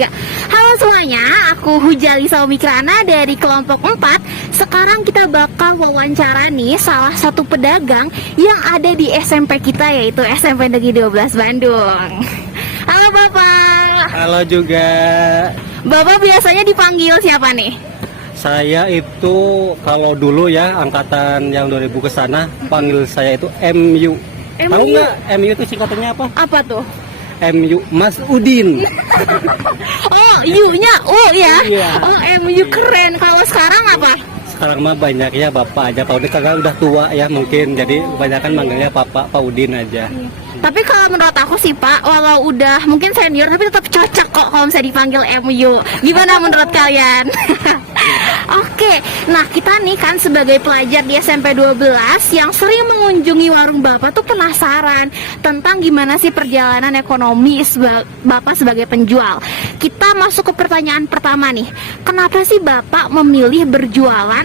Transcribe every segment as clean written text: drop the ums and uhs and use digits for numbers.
Ya. Halo semuanya, aku Hujali Saumikrana dari kelompok 4. Sekarang kita bakal wawancara nih salah satu pedagang yang ada di SMP kita, yaitu SMP Negeri 12 Bandung. Halo Bapak. Halo juga. Bapak biasanya dipanggil siapa nih? Saya itu kalau dulu ya angkatan yang 2000 ke sana panggil saya itu MU. Tahu nggak MU itu singkatannya apa? Apa tuh? MU Mas Udin. Oh, U-nya U ya? Iya. Oh, MU keren. Kalau sekarang apa? Sekarang mah banyak ya Bapak aja. Pak Udin karena udah tua ya mungkin. Jadi kebanyakan manggilnya Pak Udin aja. Tapi kalau menurut aku sih Pak, walau udah mungkin senior tapi tetap cocok kok kalau misalnya dipanggil MU. Gimana menurut kalian? Oke, nah kita nih kan sebagai pelajar di SMP 12 yang sering mengunjungi warung Bapak tuh penasaran tentang gimana sih perjalanan ekonomi Bapak sebagai penjual. Kita masuk ke pertanyaan pertama nih. Kenapa sih Bapak memilih berjualan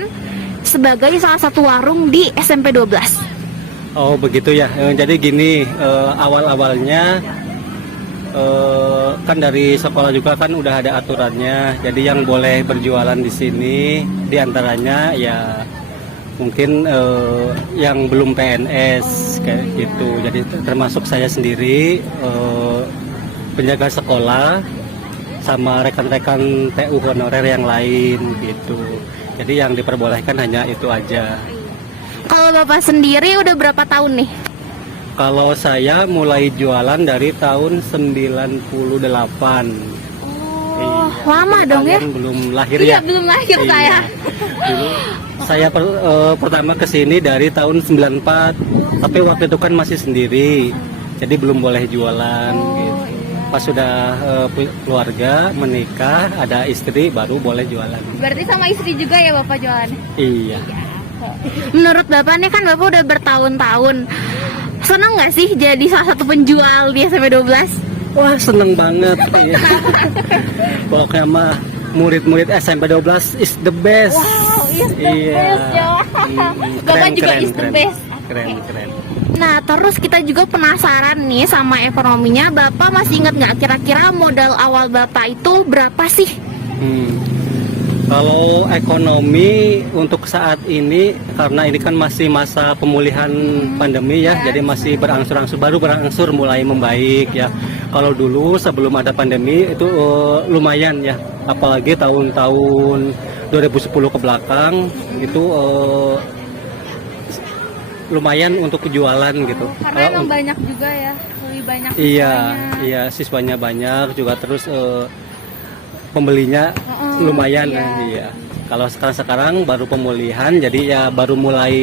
sebagai salah satu warung di SMP 12? Oh begitu ya. Jadi gini, awal-awalnya kan dari sekolah juga kan udah ada aturannya. Jadi yang boleh berjualan di sini diantaranya ya mungkin yang belum PNS kayak gitu. Jadi termasuk saya sendiri, penjaga sekolah sama rekan-rekan TU honorer yang lain gitu. Jadi yang diperbolehkan hanya itu aja. Kalau Bapak sendiri udah berapa tahun nih? Kalau saya mulai jualan dari tahun 98. Oh, lama dong ya? Belum lahir Iya, ya? belum lahir Iya. saya. Dulu saya pertama kesini dari tahun 94. Tapi waktu itu kan masih sendiri. Jadi belum boleh jualan gitu. Pas sudah keluarga, menikah, ada istri baru boleh jualan. Berarti sama istri juga ya Bapak jualannya? Iya. Menurut Bapak nih kan Bapak udah bertahun-tahun, seneng nggak sih jadi salah satu penjual di SMP 12? Wah seneng banget. Iya. Pokoknya mah murid-murid SMP 12 is the best. Wow, is the Iya. best ya. Bapak juga is the best. Keren. Nah terus kita juga penasaran nih sama ekonominya. Bapak masih ingat nggak kira-kira modal awal Bapak itu berapa sih? Kalau ekonomi untuk saat ini, karena ini kan masih masa pemulihan pandemi ya, jadi masih berangsur-angsur, baru berangsur mulai membaik ya. Kalau dulu sebelum ada pandemi itu lumayan ya, apalagi tahun-tahun 2010 ke belakang itu lumayan untuk jualan gitu. Karena emang banyak juga ya, lebih banyak siswanya. Iya, siswanya banyak juga, terus pembelinya lumayan. Iya. Kalau sekarang baru pemulihan, jadi ya baru mulai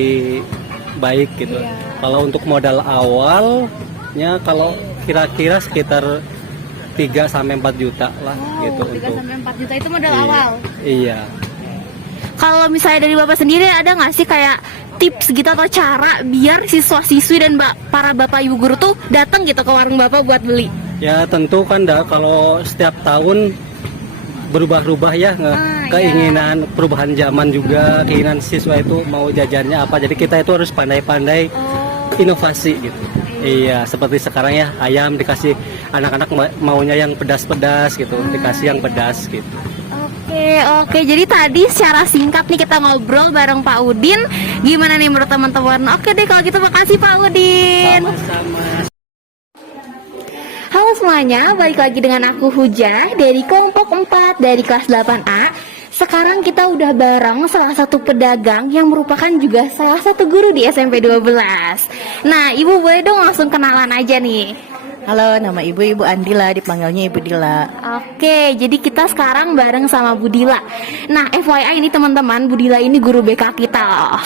baik gitu. Iya. Kalau untuk modal awalnya kalau kira-kira sekitar 3 sampai 4 juta lah gitu 3 untuk. sampai 4 juta itu modal Iya. awal. Iya. Kalau misalnya dari Bapak sendiri ada nggak sih kayak tips gitu atau cara biar siswa-siswi dan para Bapak Ibu guru tuh datang gitu ke warung Bapak buat beli? Ya tentu kan kalau setiap tahun berubah-ubah ya, keinginan perubahan zaman juga, keinginan siswa itu mau jajannya apa, jadi kita itu harus pandai-pandai inovasi gitu. Iya, seperti sekarang ya, ayam dikasih, anak-anak maunya yang pedas-pedas gitu, dikasih yang pedas gitu. Oke, jadi tadi secara singkat nih kita ngobrol bareng Pak Udin. Gimana nih menurut teman-teman? Oke deh kalau gitu, makasih Pak Udin. Sama-sama. Halo semuanya, balik lagi dengan aku Huja dari kelompok 4 dari kelas 8A. Sekarang kita udah bareng salah satu pedagang yang merupakan juga salah satu guru di SMP 12. Nah, Ibu boleh dong langsung kenalan aja nih. Halo, nama Ibu Andila, dipanggilnya Ibu Dila. Oke, jadi kita sekarang bareng sama Bu Dila. Nah, FYI ini teman-teman, Bu Dila ini guru BK kita loh.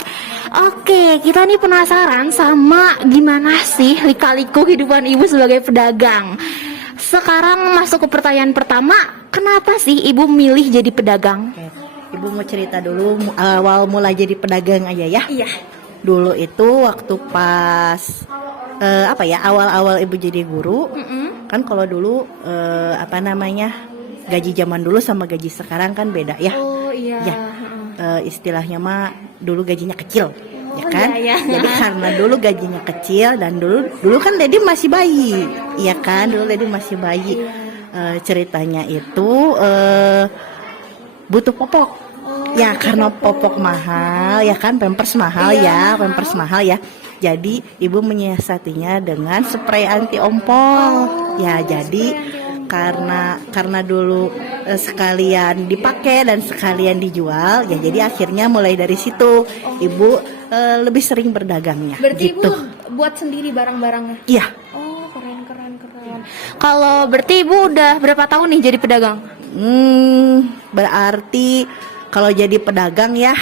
Oke, kita nih penasaran sama gimana sih lika-liku kehidupan Ibu sebagai pedagang. Sekarang masuk ke pertanyaan pertama, kenapa sih Ibu milih jadi pedagang? Oke. Ibu mau cerita dulu awal mulai jadi pedagang aja ya. Iya. Dulu itu waktu pas awal-awal Ibu jadi guru, kan kalau dulu gaji zaman dulu sama gaji sekarang kan beda ya. Oh iya. Ya, istilahnya mah dulu gajinya kecil, ya kan? Iya. Jadi karena dulu gajinya kecil dan dulu kan Dedi masih bayi, ya kan? Dulu Dedi masih bayi. ceritanya itu butuh popok. Ya karena popok mahal, ya kan pampers mahal ya, pampers mahal ya. Jadi ibu menyiasatinya dengan spray anti ompol. Ya jadi karena dulu sekalian dipakai dan sekalian dijual, ya jadi akhirnya mulai dari situ ibu lebih sering berdagangnya. Berarti gitu. ibu buat sendiri barang-barangnya? Iya. Oh, keren. Kalau berarti ibu udah berapa tahun nih jadi pedagang? Berarti kalau jadi pedagang ya,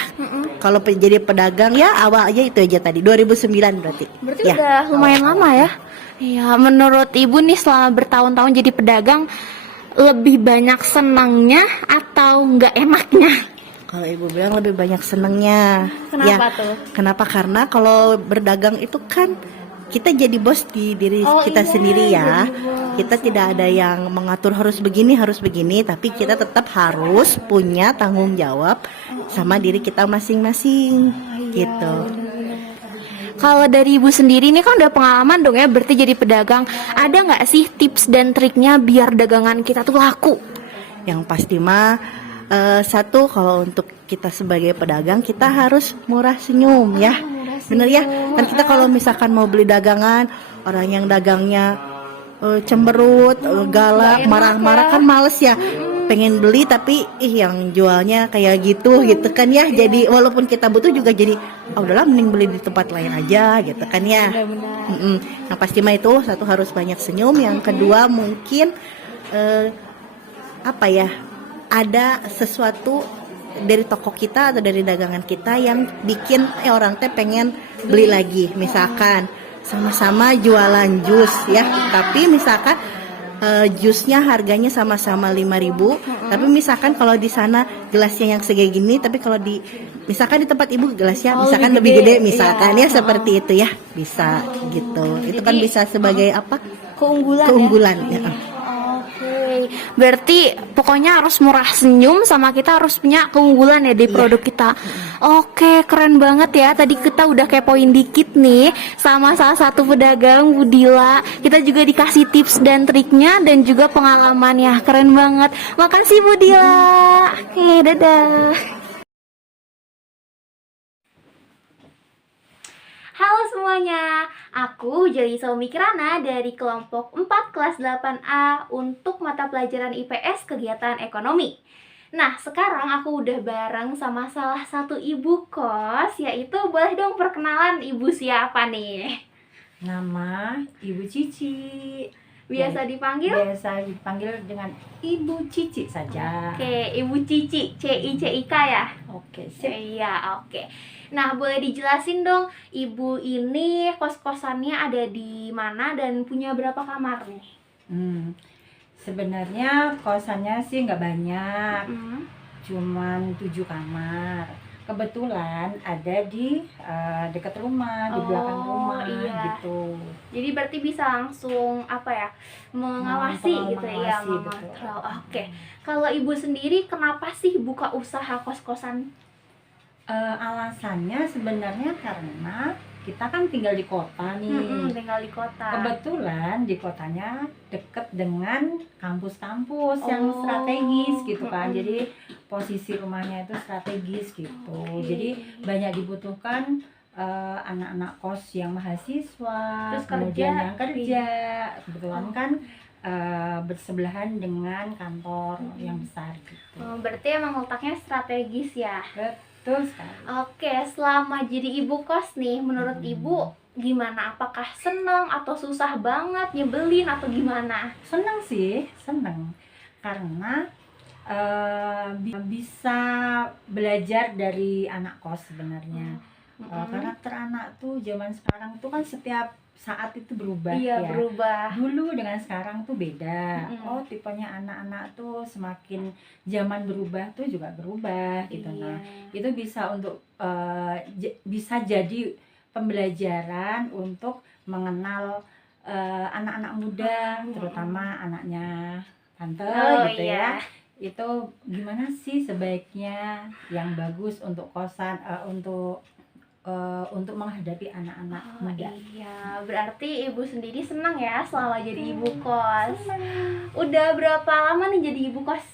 kalau jadi pedagang ya awalnya itu aja tadi 2009 berarti. Berarti ya. udah lumayan lama ya? Iya, menurut ibu nih selama bertahun-tahun jadi pedagang lebih banyak senangnya atau nggak enaknya? Kalau ibu bilang lebih banyak senangnya. Kenapa tuh? Kenapa? Karena kalau berdagang itu kan kita jadi bos di diri kita sendiri ya. Kita tidak ada yang mengatur harus begini, tapi kita tetap harus punya tanggung jawab sama diri kita masing-masing. Gitu. Kalau dari ibu sendiri ini kan udah pengalaman dong ya berarti jadi pedagang. Ada nggak sih tips dan triknya biar dagangan kita tuh laku? Yang pasti mah satu, kalau untuk kita sebagai pedagang kita harus murah senyum ya. Bener ya? Kan kita kalau misalkan mau beli dagangan, orang yang dagangnya cemberut, galak, marah-marah kan males ya. Pengen beli tapi yang jualnya kayak gitu kan ya. Jadi walaupun kita butuh juga jadi udahlah mending beli di tempat lain aja gitu kan ya. Yang pasti mah itu satu harus banyak senyum. Yang kedua mungkin apa ya, ada sesuatu dari toko kita atau dari dagangan kita yang bikin orang teh pengen beli lagi. Misalkan sama-sama jualan jus ya, tapi misalkan jusnya harganya sama-sama 5.000, tapi misalkan kalau di sana gelasnya yang segini gini, tapi kalau di misalkan di tempat ibu gelasnya misalkan lebih gede misalkan ya, seperti itu ya, bisa gitu. Itu kan bisa sebagai apa? Keunggulan ya. Oke, berarti pokoknya harus murah senyum sama kita harus punya keunggulan ya di produk kita. Oke, keren banget ya. Tadi kita udah kepoin dikit nih sama salah satu pedagang Bu Dila. Kita juga dikasih tips dan triknya dan juga pengalamannya. Keren banget. Makasih Bu Dila. Oke, dadah. Halo semuanya, aku Jelisa Umi Kirana dari kelompok 4 kelas 8A untuk mata pelajaran IPS kegiatan ekonomi. Nah, sekarang aku udah bareng sama salah satu ibu kos, yaitu boleh dong perkenalan ibu siapa nih? Nama Ibu Cici. Biasa dipanggil dengan Ibu Cici saja. Oke, Ibu Cici, CICIK ya? Oke, sip. Iya, oke. Nah, boleh dijelasin dong, ibu ini kos-kosannya ada di mana dan punya berapa kamar nih? Sebenarnya kosannya sih nggak banyak, cuman 7 kamar. Kebetulan ada di dekat rumah, di belakang rumah, gitu. Jadi berarti bisa langsung apa ya, mengawasi gitu ya, mengontrol. Oke. Kalau ibu sendiri kenapa sih buka usaha kos-kosan? Alasannya sebenarnya karena kita kan tinggal di kota nih. Tinggal di kota. Kebetulan di kotanya deket dengan kampus-kampus yang strategis gitu kan. Jadi posisi rumahnya itu strategis gitu. Jadi banyak dibutuhkan anak-anak kos yang mahasiswa, terus kemudian yang kerja. Kebetulan kan bersebelahan dengan kantor yang besar gitu. Berarti emang letaknya strategis ya. Betul sekali. Oke, selama jadi ibu kos nih, menurut ibu gimana? Apakah senang atau susah banget, nyebelin atau gimana? Senang sih, senang. Karena bisa belajar dari anak kos sebenarnya. Karakter anak tuh zaman sekarang tuh kan setiap saat itu berubah. Iya, ya. berubah. Dulu dengan sekarang tuh beda. Oh, tipenya anak-anak tuh semakin zaman berubah tuh juga berubah gitu. Nah, itu bisa untuk bisa jadi pembelajaran untuk mengenal anak-anak muda, terutama anaknya tante gitu ya. Itu gimana sih sebaiknya yang bagus untuk kosan, untuk untuk menghadapi anak-anak Oh, muda. iya, berarti ibu sendiri senang ya selama jadi ibu kos. Udah berapa lama nih jadi ibu kos?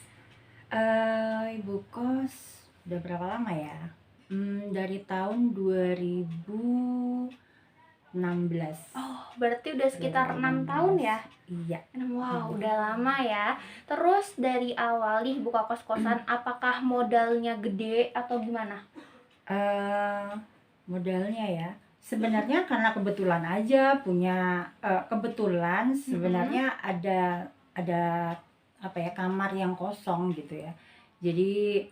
Ibu kos udah berapa lama ya? Dari tahun 2016. Oh, berarti udah sekitar 6 tahun ya? Iya. Wow, udah lama ya. Terus dari awal nih buka kos-kosan, apakah modalnya gede atau gimana? Modalnya ya, sebenarnya karena kebetulan aja punya kebetulan sebenarnya ada apa ya, kamar yang kosong gitu ya. Jadi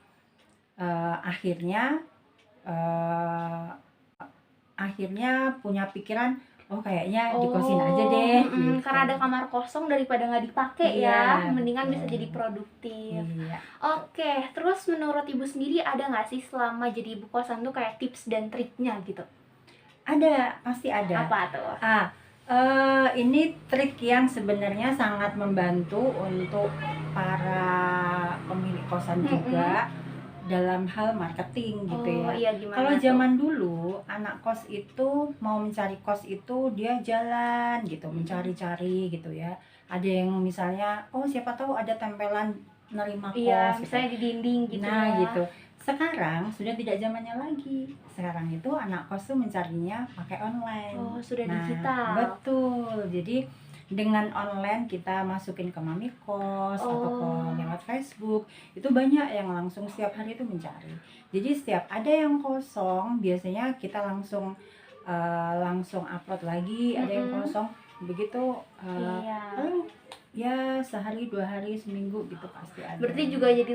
akhirnya punya pikiran, oh kayaknya dikosin aja deh gitu. Karena ada kamar kosong daripada nggak dipakai ya, Iya, mendingan betul. bisa jadi produktif. Iya. Oke, terus menurut ibu sendiri ada nggak sih selama jadi ibu kosan tuh kayak tips dan triknya gitu? Ada, pasti ada. Apa tuh? Ini trik yang sebenarnya sangat membantu untuk para pemilik kosan juga dalam hal marketing gitu ya. Iya, gimana Kalau tuh? zaman dulu anak kos itu mau mencari kos itu dia jalan gitu, mencari-cari gitu ya. Ada yang misalnya, oh siapa tahu ada tempelan nerima kos. Iya, gitu. misalnya di dinding gitu Nah ya. gitu. Sekarang sudah tidak zamannya lagi. Sekarang itu anak kos tuh mencarinya pakai online. Oh, sudah Nah, digital. betul. Jadi dengan online kita masukin ke Mami Kos atau ke lewat Facebook, itu banyak yang langsung setiap hari itu mencari. Jadi setiap ada yang kosong, biasanya kita langsung upload lagi. Ada yang kosong, begitu Iya. paling ya sehari 2 hari seminggu gitu pasti ada. Berarti juga jadi